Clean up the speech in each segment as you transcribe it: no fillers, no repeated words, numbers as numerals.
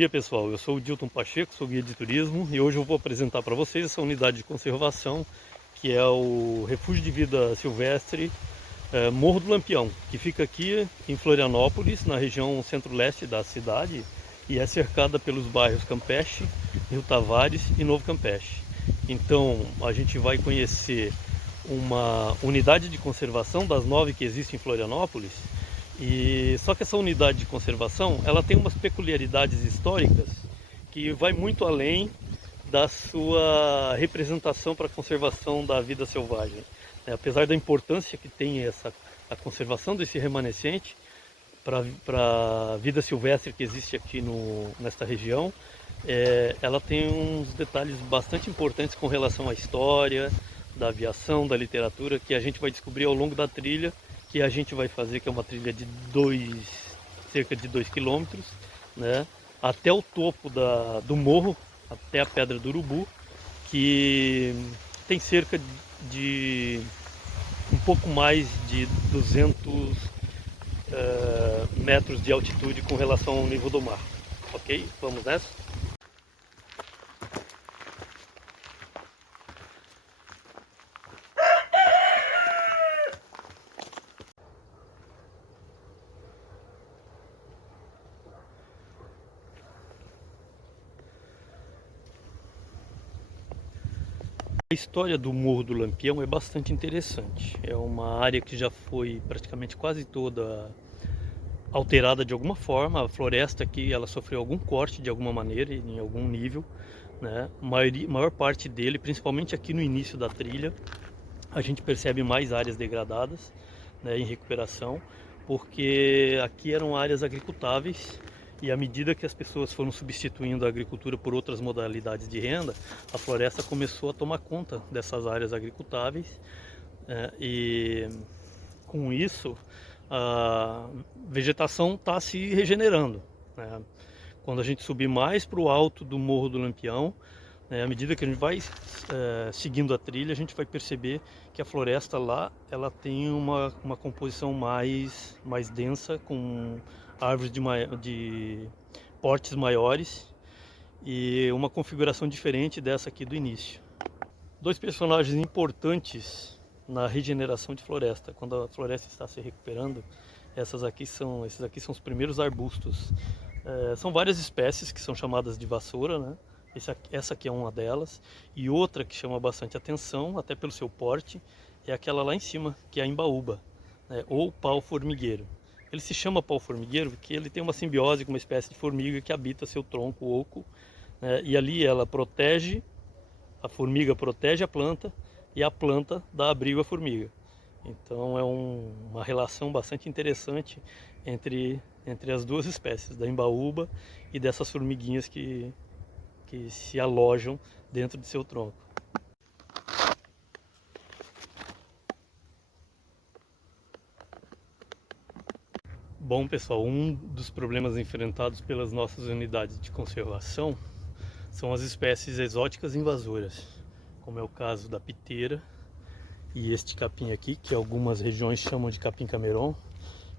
Bom dia pessoal, eu sou o Dilton Pacheco, sou guia de turismo e hoje eu vou apresentar para vocês essa unidade de conservação que é o Refúgio de Vida Silvestre Morro do Lampião, que fica aqui em Florianópolis, na região centro-leste da cidade, e é cercada pelos bairros Campeche, Rio Tavares e Novo Campeche. Então a gente vai conhecer uma unidade de conservação das 9 que existem em Florianópolis. E só que essa unidade de conservação, ela tem umas peculiaridades históricas que vai muito além da sua representação para a conservação da vida selvagem. Apesar da importância que tem a conservação desse remanescente para a vida silvestre que existe aqui nesta região, ela tem uns detalhes bastante importantes com relação à história, da aviação, da literatura, que a gente vai descobrir ao longo da trilha que a gente vai fazer, que é uma trilha de cerca de 2 quilômetros, né, até o topo do morro, até a Pedra do Urubu, que tem cerca de um pouco mais de 200 metros de altitude com relação ao nível do mar. Ok? Vamos nessa? A história do Morro do Lampião é bastante interessante. É uma área que já foi praticamente quase toda alterada de alguma forma. A floresta aqui ela sofreu algum corte de alguma maneira, em algum nível, né? Maior parte dele, principalmente aqui no início da trilha, a gente percebe mais áreas degradadas, né, em recuperação, porque aqui eram áreas agricultáveis. E à medida que as pessoas foram substituindo a agricultura por outras modalidades de renda, a floresta começou a tomar conta dessas áreas agricultáveis, e com isso a vegetação está se regenerando, né? Quando a gente subir mais para o alto do Morro do Lampião, à medida que a gente vai seguindo a trilha, a gente vai perceber que a floresta lá ela tem uma composição mais densa, com árvores de portes maiores e uma configuração diferente dessa aqui do início. Dois personagens importantes na regeneração de floresta. Quando a floresta está se recuperando, esses aqui são os primeiros arbustos. São várias espécies que são chamadas de vassoura, né? Essa aqui é uma delas. E outra que chama bastante atenção, até pelo seu porte, é aquela lá em cima, que é a embaúba, né? Ou pau-formigueiro. Ele se chama pau-formigueiro porque ele tem uma simbiose com uma espécie de formiga que habita seu tronco oco, né? E ali a formiga protege a planta e a planta dá abrigo à formiga. Então é uma relação bastante interessante entre as duas espécies, da embaúba e dessas formiguinhas que se alojam dentro de seu tronco. Bom pessoal, um dos problemas enfrentados pelas nossas unidades de conservação são as espécies exóticas invasoras, como é o caso da piteira e este capim aqui, que algumas regiões chamam de capim cameron,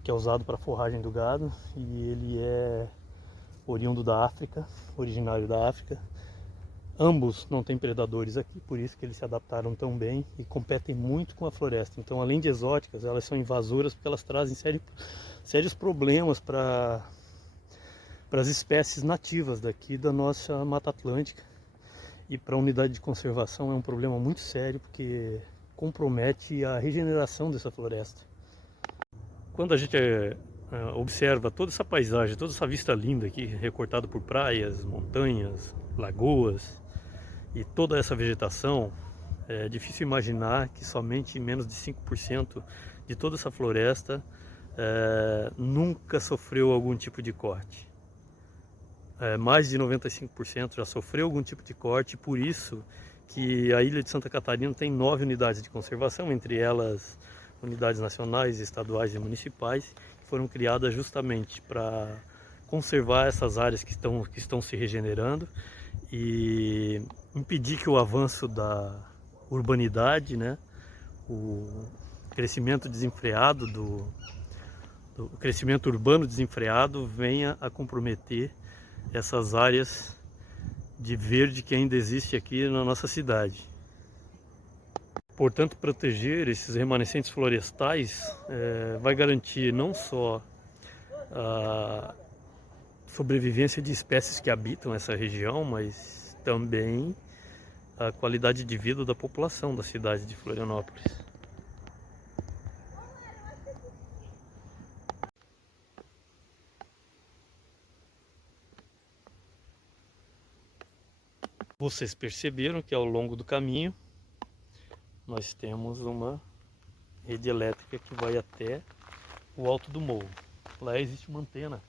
que é usado para forragem do gado, e ele é oriundo da África, originário da África. Ambos não têm predadores aqui, por isso que eles se adaptaram tão bem e competem muito com a floresta. Então, além de exóticas, elas são invasoras porque elas trazem sérios problemas para as espécies nativas daqui da nossa Mata Atlântica. E para a unidade de conservação é um problema muito sério porque compromete a regeneração dessa floresta. Quando a gente observa toda essa paisagem, toda essa vista linda aqui, recortada por praias, montanhas, lagoas e toda essa vegetação, é difícil imaginar que somente menos de 5% de toda essa floresta nunca sofreu algum tipo de corte. Mais de 95% já sofreu algum tipo de corte, por isso que a ilha de Santa Catarina tem 9 unidades de conservação, entre elas unidades nacionais, estaduais e municipais, que foram criadas justamente para conservar essas áreas que estão se regenerando e impedir que o avanço da urbanidade, né, o crescimento desenfreado o crescimento urbano desenfreado venha a comprometer essas áreas de verde que ainda existe aqui na nossa cidade. Portanto, proteger esses remanescentes florestais vai garantir não só a sobrevivência de espécies que habitam essa região, mas também a qualidade de vida da população da cidade de Florianópolis. Vocês perceberam que ao longo do caminho nós temos uma rede elétrica que vai até o alto do morro. Lá existe uma antena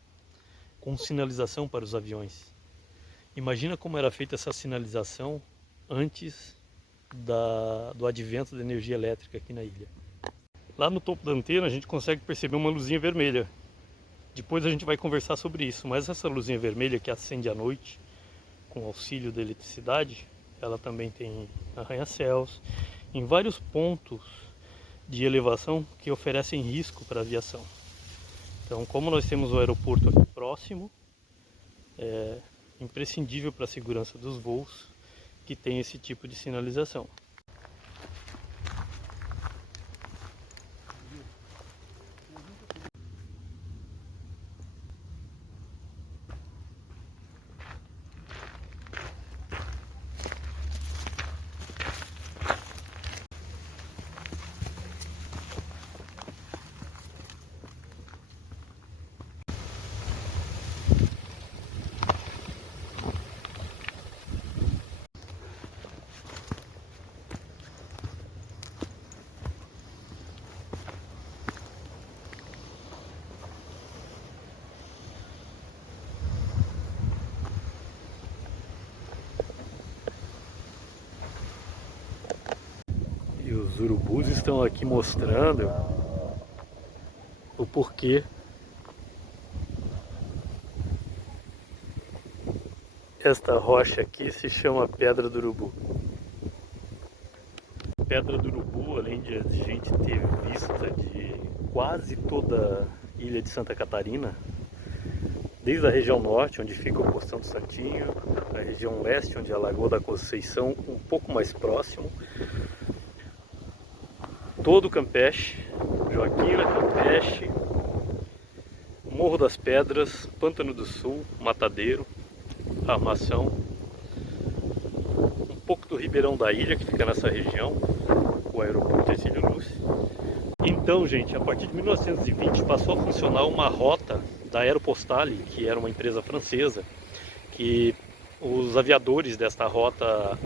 com sinalização para os aviões. Imagina como era feita essa sinalização antes do advento da energia elétrica aqui na ilha. Lá no topo da antena a gente consegue perceber uma luzinha vermelha. Depois a gente vai conversar sobre isso, mas essa luzinha vermelha que acende à noite com auxílio da eletricidade, ela também tem arranha-céus em vários pontos de elevação que oferecem risco para a aviação. Então, como nós temos o aeroporto aqui próximo, é imprescindível para a segurança dos voos que tem esse tipo de sinalização. E os urubus estão aqui mostrando o porquê esta rocha aqui se chama Pedra do Urubu. Pedra do Urubu, além de a gente ter vista de quase toda a ilha de Santa Catarina, desde a região norte, onde fica o Postão do Santinho, a região leste, onde é a Lagoa da Conceição, um pouco mais próximo, todo o Campeche, Joaquina, Campeche, Morro das Pedras, Pântano do Sul, Matadeiro, Armação, um pouco do Ribeirão da Ilha, que fica nessa região, o aeroporto Ercílio Luz. Então, gente, a partir de 1920 passou a funcionar uma rota da Aeropostale, que era uma empresa francesa, que os aviadores desta rota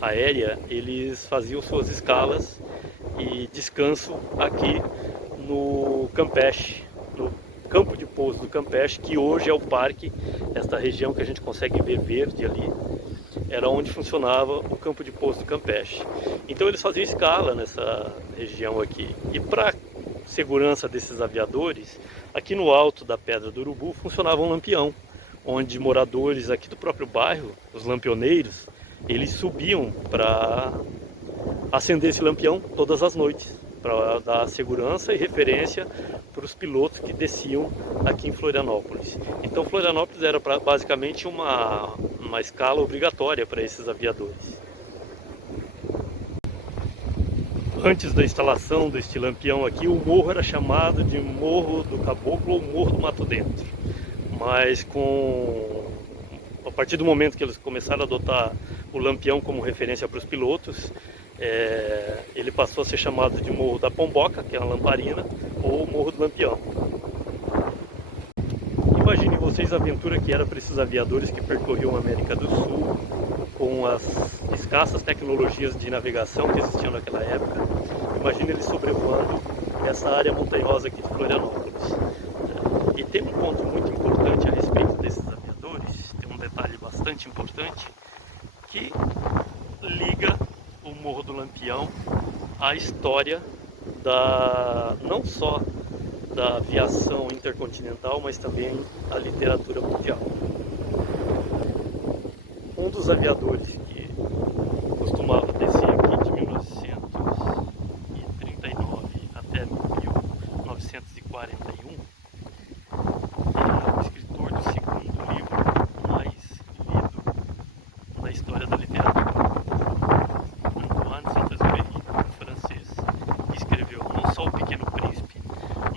aérea, eles faziam suas escalas e descanso aqui no Campeche, no campo de pouso do Campeche, que hoje é o parque, esta região que a gente consegue ver verde ali, era onde funcionava o campo de pouso do Campeche. Então eles faziam escala nessa região aqui. E para segurança desses aviadores, aqui no alto da Pedra do Urubu funcionava um lampião, onde moradores aqui do próprio bairro, os lampioneiros, eles subiam para acender esse lampião todas as noites, para dar segurança e referência para os pilotos que desciam aqui em Florianópolis. Então Florianópolis era basicamente uma escala obrigatória para esses aviadores. Antes da instalação deste lampião aqui, o morro era chamado de Morro do Caboclo ou Morro do Mato Dentro. Mas a partir do momento que eles começaram a adotar o lampião como referência para os pilotos, ele passou a ser chamado de Morro da Pomboca, que é uma lamparina, ou Morro do Lampião. Imaginem vocês a aventura que era para esses aviadores que percorriam a América do Sul, com as escassas tecnologias de navegação que existiam naquela época. Imagine eles sobrevoando essa área montanhosa aqui de Florianópolis. E tem um ponto muito importante a respeito desses aviadores, tem um detalhe bastante importante, que liga o Morro do Lampião à história não só da aviação intercontinental, mas também a literatura mundial. Um dos aviadores que costumava descer aqui de 1939 até 1941 é o escritor do segundo livro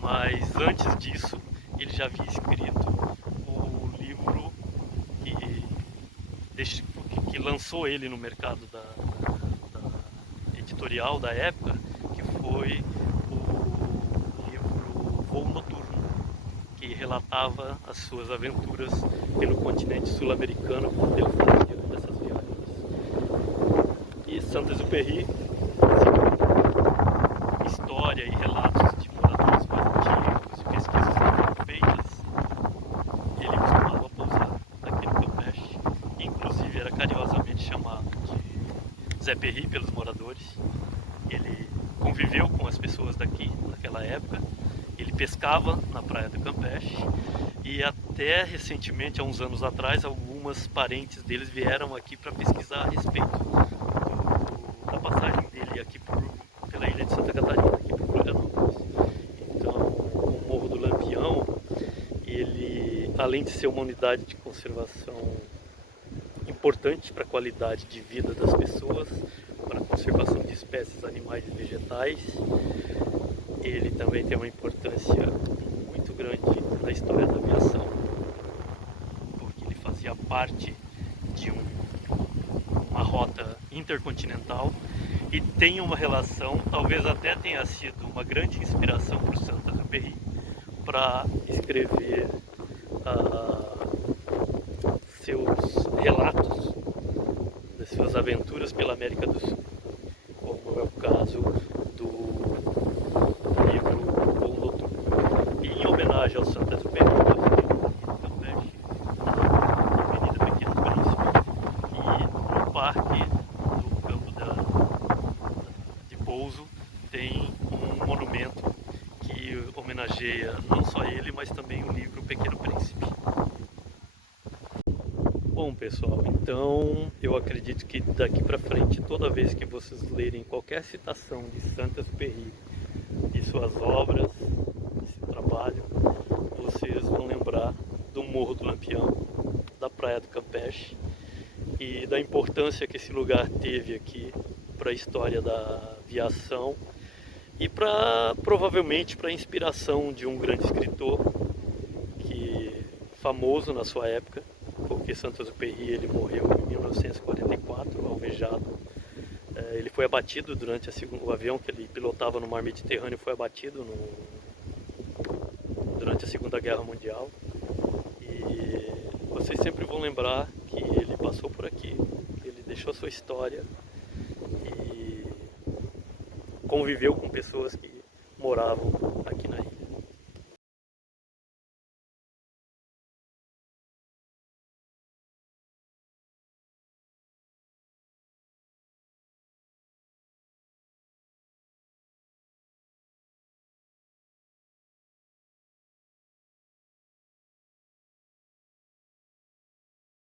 Mas antes disso, ele já havia escrito o livro que lançou ele no mercado da editorial da época, que foi o livro Voo Noturno, que relatava as suas aventuras pelo continente sul-americano quando ele fazia essas viagens. E Saint-Exupéry, história e relatos de moradores mais antigos e pesquisas que foram feitas, ele costumava pousar aqui no Campeche, inclusive era carinhosamente chamado de Zé Perry pelos moradores. Ele conviveu com as pessoas daqui naquela época, ele pescava na praia do Campeche e até recentemente, há uns anos atrás, algumas parentes deles vieram aqui para pesquisar a respeito da passagem dele aqui pela ilha de Santa Catarina, aqui por Florianópolis. Então, o Morro do Lampião, ele, além de ser uma unidade de conservação importante para a qualidade de vida das pessoas, para a conservação de espécies animais e vegetais, ele também tem uma importância muito grande na história da aviação, porque ele fazia parte de uma rota intercontinental e tem uma relação, talvez até tenha sido uma grande inspiração para o Saint-Exupéry para escrever seus relatos das suas aventuras pela América do Sul, como é o caso do livro Voo Noturno. E em homenagem ao Saint-Exupéry, na Avenida Pequeno Príncipe, e no parque do campo de pouso tem um monumento que homenageia não só ele, mas também o livro Pequeno Príncipe. Bom, pessoal, então eu acredito que daqui para frente, toda vez que vocês lerem qualquer citação de Saint-Exupéry e suas obras, de seu trabalho, vocês vão lembrar do Morro do Lampião, da Praia do Campeche e da importância que esse lugar teve aqui para a história da aviação e provavelmente para a inspiração de um grande escritor famoso na sua época, porque Saint-Exupéry ele morreu em 1944, alvejado. Ele foi abatido durante o avião que ele pilotava no mar Mediterrâneo foi abatido durante a Segunda Guerra Mundial. E vocês sempre vão lembrar que ele passou por aqui, que ele deixou sua história e conviveu com pessoas que moravam aqui na ilha.